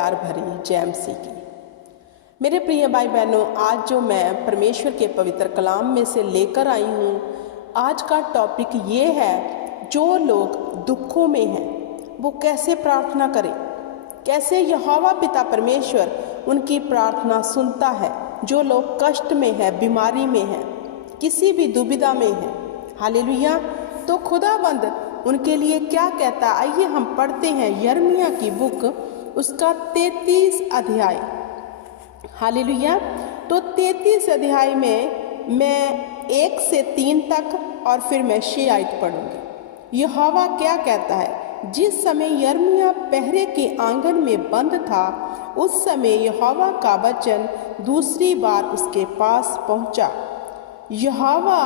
प्यार भरी जय मसीह की। मेरे प्रिय भाई बहनों, आज जो मैं परमेश्वर के पवित्र कलाम में से लेकर आई हूँ, आज का टॉपिक ये है, जो लोग दुखों में हैं वो कैसे प्रार्थना करें, कैसे यहोवा पिता परमेश्वर उनकी प्रार्थना सुनता है। जो लोग कष्ट में है, बीमारी में है, किसी भी दुविधा में है, हालेलुया। तो खुदाबंद उनके लिए क्या कहता, आइए हम पढ़ते हैं यिर्मयाह की बुक, उसका 33 अध्याय। हालेलुया। तो 33 अध्याय में मैं 1 से 3 तक और फिर मैं 6 आयत पढ़ूंगी। यहोवा क्या कहता है, जिस समय यिर्मयाह पहरे के आंगन में बंद था, उस समय यहोवा का वचन दूसरी बार उसके पास पहुंचा। यहोवा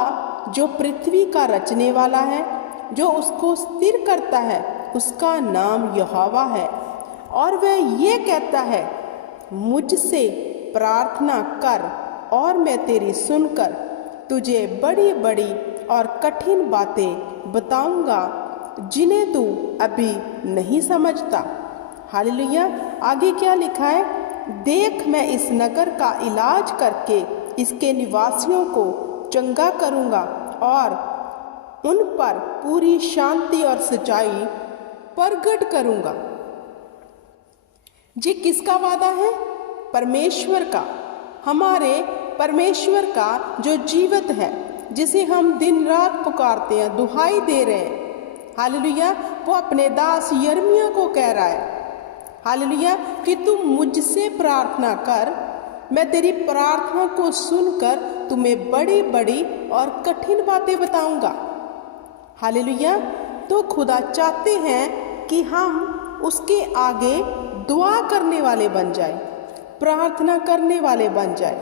जो पृथ्वी का रचने वाला है, जो उसको स्थिर करता है, उसका नाम यहोवा है। और वह ये कहता है, मुझसे प्रार्थना कर और मैं तेरी सुनकर तुझे बड़ी बड़ी और कठिन बातें बताऊंगा, जिन्हें तू अभी नहीं समझता। हालेलुया। आगे क्या लिखा है, देख मैं इस नगर का इलाज करके इसके निवासियों को चंगा करूंगा और उन पर पूरी शांति और सच्चाई प्रगट करूंगा। ये किसका वादा है? परमेश्वर का, हमारे परमेश्वर का जो जीवित है, जिसे हम दिन रात पुकारते हैं, दुहाई दे रहे हैं। हालेलुया। वो अपने दास यिर्मयाह को कह रहा है, हालेलुया, कि तुम मुझसे प्रार्थना कर, मैं तेरी प्रार्थना को सुनकर तुम्हें बड़ी बड़ी और कठिन बातें बताऊंगा। हालेलुया। तो खुदा चाहते हैं कि हम उसके आगे दुआ करने वाले बन जाए, प्रार्थना करने वाले बन जाए।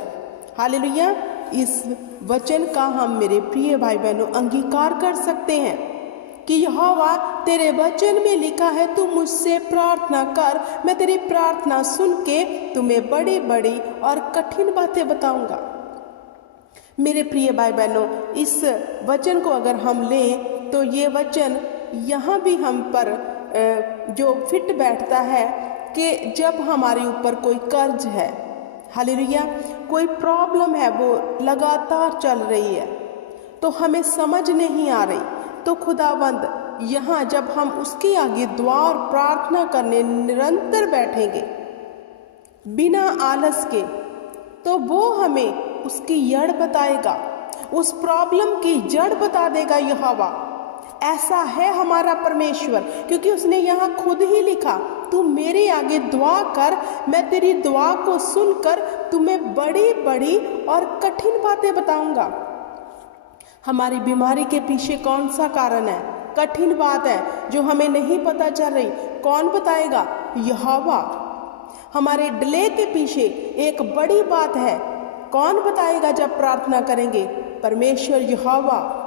हालेलुया। इस वचन का हम मेरे प्रिय भाई बहनों अंगीकार कर सकते हैं कि यहोवा तेरे वचन में लिखा है, तू मुझसे प्रार्थना कर, मैं तेरी प्रार्थना सुन के तुम्हें बड़ी बड़ी और कठिन बातें बताऊंगा। मेरे प्रिय भाई बहनों, इस वचन को अगर हम लें तो ये वचन यहाँ भी हम पर जो फिट बैठता है कि जब हमारे ऊपर कोई कर्ज है, हालेलुया, कोई प्रॉब्लम है, वो लगातार चल रही है, तो हमें समझ नहीं आ रही, तो खुदावंद यहाँ जब हम उसके आगे दुआ और प्रार्थना करने निरंतर बैठेंगे बिना आलस के, तो वो हमें उसकी जड़ बताएगा, उस प्रॉब्लम की जड़ बता देगा यहोवा। ऐसा है हमारा परमेश्वर, क्योंकि उसने यहाँ खुद ही लिखा, तू मेरे आगे दुआ कर, मैं तेरी दुआ को सुनकर तुम्हें बड़ी बड़ी और कठिन बातें बताऊंगा। हमारी बीमारी के पीछे कौन सा कारण है, कठिन बात है जो हमें नहीं पता चल रही, कौन बताएगा? यहोवा। हमारे डिले के पीछे एक बड़ी बात है, कौन बताएगा जब प्रार्थना करेंगे? परमेश्वर यहोवा।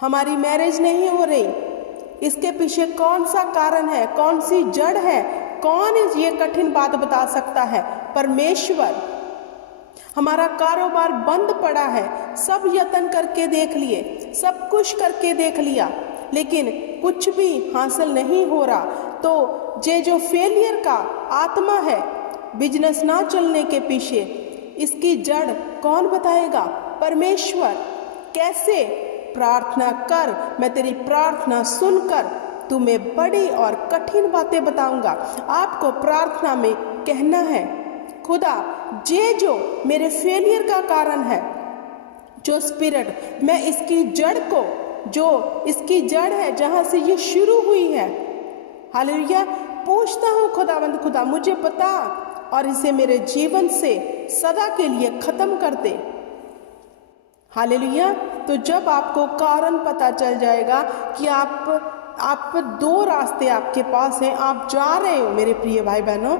हमारी मैरिज नहीं हो रही, इसके पीछे कौन सा कारण है, कौन सी जड़ है, कौन ये कठिन बात बता सकता है? परमेश्वर। हमारा कारोबार बंद पड़ा है, सब यत्न करके देख लिए, सब कुछ करके देख लिया, लेकिन कुछ भी हासिल नहीं हो रहा, तो ये जो फेलियर का आत्मा है, बिजनेस ना चलने के पीछे, इसकी जड़ कौन बताएगा? परमेश्वर। कैसे? प्रार्थना कर, मैं तेरी प्रार्थना सुनकर तुम्हें बड़ी और कठिन बातें बताऊंगा। आपको प्रार्थना में कहना है, खुदा ये जो मेरे फेलियर का कारण है, जो स्पिरिट, मैं इसकी जड़ को, जो इसकी जड़ है जहां से ये शुरू हुई है, हालेलुया, पूछता हूं खुदावंद, खुदा मुझे बता और इसे मेरे जीवन से सदा के लिए खत्म कर दे। हालेलुया। तो जब आपको कारण पता चल जाएगा कि आप दो रास्ते आपके पास हैं, आप जा रहे हो मेरे प्रिय भाई बहनों,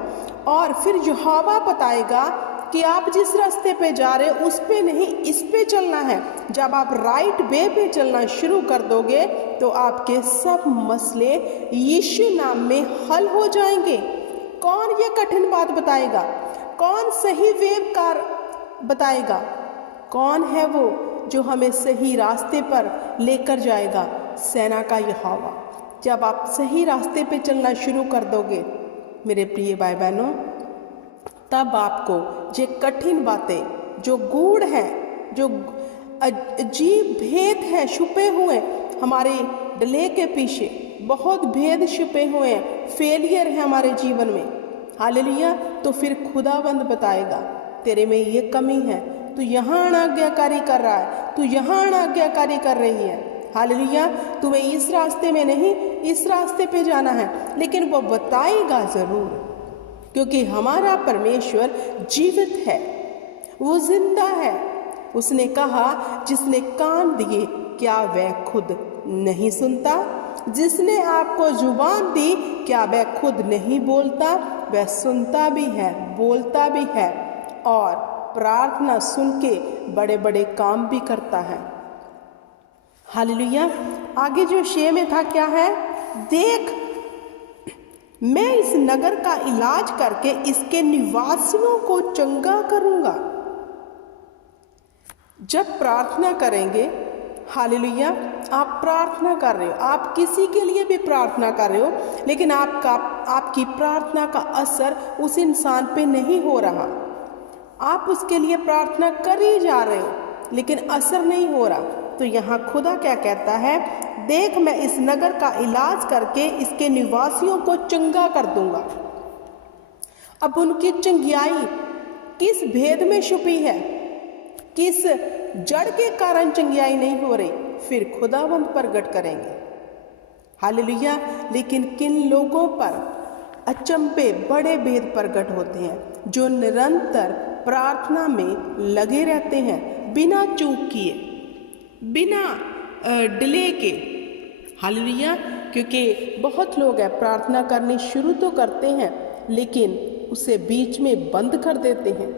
और फिर यहोवा बताएगा कि आप जिस रास्ते पे जा रहे हो उस पे नहीं, इस पे चलना है। जब आप राइट वे पे चलना शुरू कर दोगे तो आपके सब मसले यीशु नाम में हल हो जाएंगे। कौन ये कठिन बात बताएगा? कौन सही वे का बताएगा? कौन है वो जो हमें सही रास्ते पर लेकर जाएगा? सेना का यहोवा। जब आप सही रास्ते पे चलना शुरू कर दोगे, मेरे प्रिय भाई बहनों, तब आपको ये कठिन बातें जो गूढ़ हैं, जो अजीब भेद हैं छुपे हुए हमारे डले के पीछे, बहुत भेद छुपे हुए हैं, फेलियर है हमारे जीवन में, हालेलुया, तो फिर खुदाबंद बताएगा तेरे में ये कमी है, तू यहाँ अनाज्ञाकारी कर रहा है, तू यहाँ अनाज्ञाकारी कर रही है, हालेलुया, तुम्हें इस रास्ते में नहीं इस रास्ते पे जाना है। लेकिन वो बताएगा ज़रूर, क्योंकि हमारा परमेश्वर जीवित है, वो जिंदा है। उसने कहा जिसने कान दिए क्या वह खुद नहीं सुनता, जिसने आपको जुबान दी क्या वह खुद नहीं बोलता, वह सुनता भी है, बोलता भी है और प्रार्थना सुन के बड़े बड़े काम भी करता है। हालेलुया। आगे जो शेर में था क्या है, देख मैं इस नगर का इलाज करके इसके निवासियों को चंगा करूंगा। जब प्रार्थना करेंगे, हालेलुया, आप प्रार्थना कर रहे हो, आप किसी के लिए भी प्रार्थना कर रहे हो, लेकिन आपकी प्रार्थना का असर उस इंसान पे नहीं हो रहा, आप उसके लिए प्रार्थना कर ही जा रहे हो लेकिन असर नहीं हो रहा, तो यहाँ खुदा क्या कहता है, देख मैं इस नगर का इलाज करके इसके निवासियों को चंगा कर दूंगा। अब उनकी चंगियाई किस भेद में छुपी है, किस जड़ के कारण चंगियाई नहीं हो रही, फिर खुदावंद प्रगट करेंगे। हालेलुया। लेकिन किन लोगों पर अचंभे बड़े भेद प्रकट होते हैं, जो निरंतर प्रार्थना में लगे रहते हैं, बिना चूक किए, बिना डिले के। हालेलुया। क्योंकि बहुत लोग हैं प्रार्थना करनी शुरू तो करते हैं लेकिन उसे बीच में बंद कर देते हैं।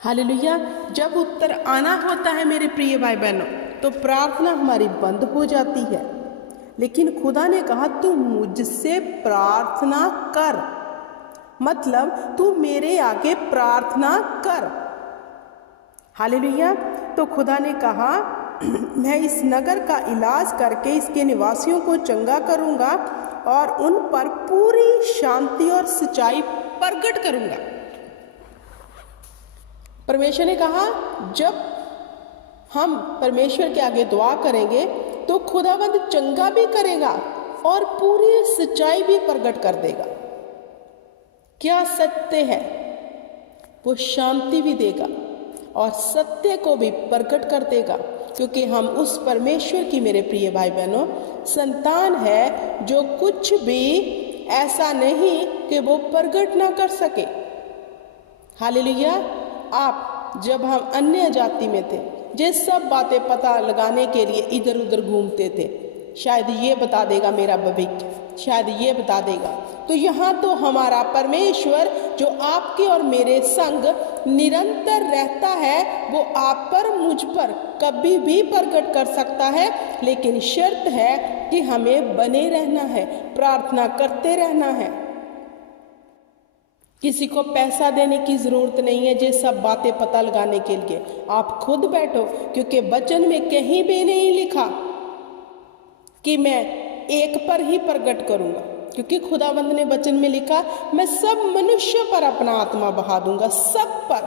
हालेलुया। जब उत्तर आना होता है मेरे प्रिय भाई बहनों, तो प्रार्थना हमारी बंद हो जाती है, लेकिन खुदा ने कहा तू मुझसे प्रार्थना कर, मतलब तू मेरे आगे प्रार्थना कर। हालेलुया। तो खुदा ने कहा मैं इस नगर का इलाज करके इसके निवासियों को चंगा करूंगा और उन पर पूरी शांति और सच्चाई प्रकट करूंगा। परमेश्वर ने कहा जब हम परमेश्वर के आगे दुआ करेंगे तो खुदावंद चंगा भी करेगा और पूरी सच्चाई भी प्रकट कर देगा। क्या सत्य है वो शांति भी देगा और सत्य को भी प्रकट कर देगा, क्योंकि हम उस परमेश्वर की मेरे प्रिय भाई बहनों संतान है, जो कुछ भी ऐसा नहीं कि वो प्रकट ना कर सके। हालेलुया। आप जब हम अन्य जाति में थे, ये सब बातें पता लगाने के लिए इधर उधर घूमते थे, शायद ये बता देगा मेरा भविष्य, शायद ये बता देगा, तो यहाँ तो हमारा परमेश्वर जो आपके और मेरे संग निरंतर रहता है, वो आप पर मुझ पर कभी भी प्रकट कर सकता है, लेकिन शर्त है कि हमें बने रहना है, प्रार्थना करते रहना है। किसी को पैसा देने की जरूरत नहीं है ये सब बातें पता लगाने के लिए, आप खुद बैठो, क्योंकि वचन में कहीं भी नहीं लिखा कि मैं एक पर ही प्रकट करूंगा, क्योंकि खुदावंद ने वचन में लिखा मैं सब मनुष्य पर अपना आत्मा बहा दूंगा, सब पर,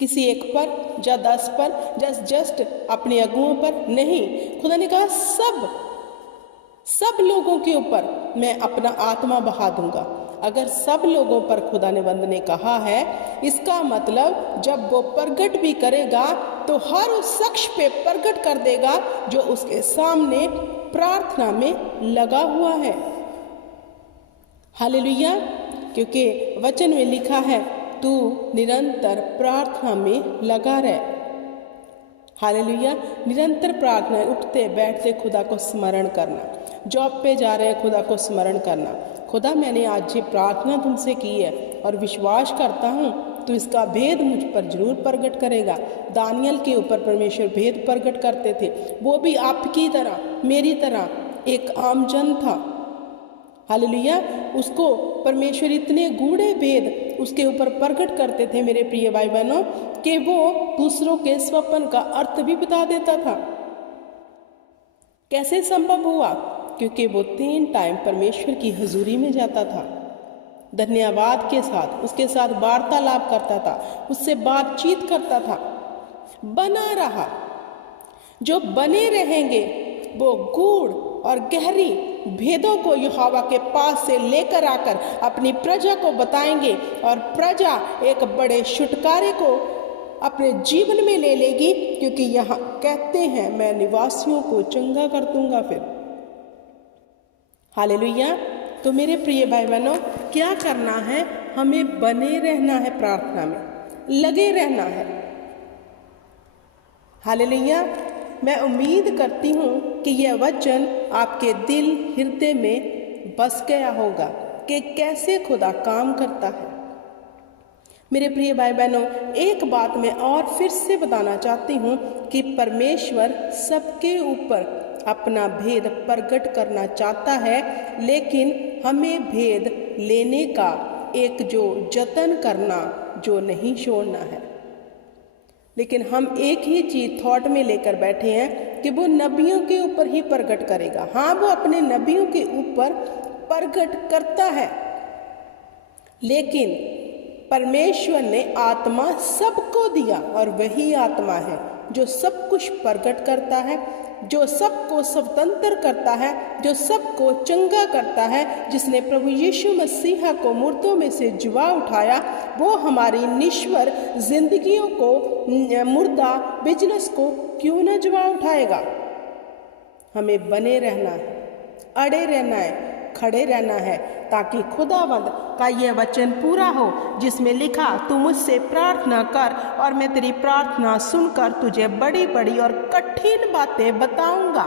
किसी एक पर या 10 पर या जस्ट अपने अगुओं पर नहीं। खुदा ने कहा सब लोगों के ऊपर मैं अपना आत्मा बहा दूंगा। अगर सब लोगों पर खुदा ने बंद ने कहा है, इसका मतलब जब वो प्रकट भी करेगा तो हर उस शख्स पे प्रकट कर देगा जो उसके सामने प्रार्थना में लगा हुआ है। हालेलुया। क्योंकि वचन में लिखा है तू निरंतर प्रार्थना में लगा रहे। हालेलुया। निरंतर प्रार्थना, उठते बैठते खुदा को स्मरण करना, जॉब पे जा रहे हैं खुदा को स्मरण करना, खुदा मैंने आज ये प्रार्थना तुमसे की है और विश्वास करता हूँ तो इसका भेद मुझ पर जरूर प्रकट करेगा। दानियल के ऊपर परमेश्वर भेद प्रकट करते थे, वो भी आपकी तरह मेरी तरह एक आम जन था। हालेलुया। उसको परमेश्वर इतने गूढ़े भेद उसके ऊपर प्रकट करते थे मेरे प्रिय भाई बहनों, कि वो दूसरों के स्वप्न का अर्थ भी बता देता था। कैसे संभव हुआ? क्योंकि वो 3 टाइम परमेश्वर की हजूरी में जाता था, धन्यवाद के साथ उसके साथ वार्तालाप करता था, उससे बातचीत करता था, बना रहा। जो बने रहेंगे वो गूढ़ और गहरी भेदों को यहोवा के पास से लेकर आकर अपनी प्रजा को बताएंगे और प्रजा एक बड़े छुटकारे को अपने जीवन में ले लेगी, क्योंकि यहाँ कहते हैं मैं निवासियों को चंगा कर दूंगा फिर। हालेलुया। तो मेरे प्रिय भाई बहनों, क्या करना है? हमें बने रहना है, प्रार्थना में लगे रहना है। हालेलुया। मैं उम्मीद करती हूँ कि यह वचन आपके दिल हृदय में बस गया होगा कि कैसे खुदा काम करता है। मेरे प्रिय भाई बहनों, एक बात मैं और फिर से बताना चाहती हूँ कि परमेश्वर सबके ऊपर अपना भेद प्रकट करना चाहता है, लेकिन हमें भेद लेने का एक जो जतन करना, जो नहीं छोड़ना है। लेकिन हम एक ही चीज थॉट में लेकर बैठे हैं कि वो नबियों के ऊपर ही प्रकट करेगा। हाँ, वो अपने नबियों के ऊपर प्रकट करता है, लेकिन परमेश्वर ने आत्मा सबको दिया और वही आत्मा है जो सब कुछ प्रकट करता है, जो सबको स्वतंत्र करता है, जो सबको चंगा करता है। जिसने प्रभु यीशु मसीह को मुर्दों में से जिवा उठाया, वो हमारी निश्वर जिंदगियों को, मुर्दा बिजनेस को क्यों न जिवा उठाएगा। हमें बने रहना है, अड़े रहना है, खड़े रहना है, ताकि खुदावंद का यह वचन पूरा हो जिसमें लिखा, तू मुझसे प्रार्थना कर और मैं तेरी प्रार्थना सुनकर तुझे बड़ी बड़ी और कठिन बातें बताऊंगा।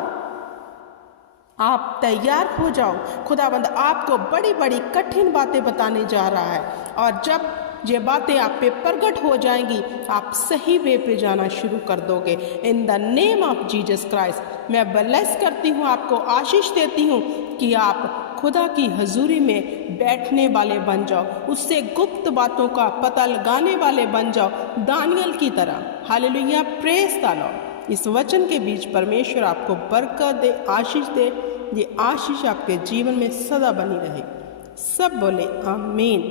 आप तैयार हो जाओ, खुदावंद आपको बड़ी बड़ी कठिन बातें बताने जा रहा है, और जब ये बातें आप पे प्रकट हो जाएंगी, आप सही वे पे जाना शुरू कर दोगे। In the name of Jesus Christ मैं ब्लेस करती हूँ, आपको आशीष देती हूँ कि आप खुदा की हजूरी में बैठने वाले बन जाओ, उससे गुप्त बातों का पता लगाने वाले बन जाओ, दानियल की तरह। Hallelujah, praise the Lord. इस वचन के बीच परमेश्वर आपको बरकत दे, आशीष दे। ये आशीष आपके जीवन में सदा बनी रहे। सब बोले आमीन।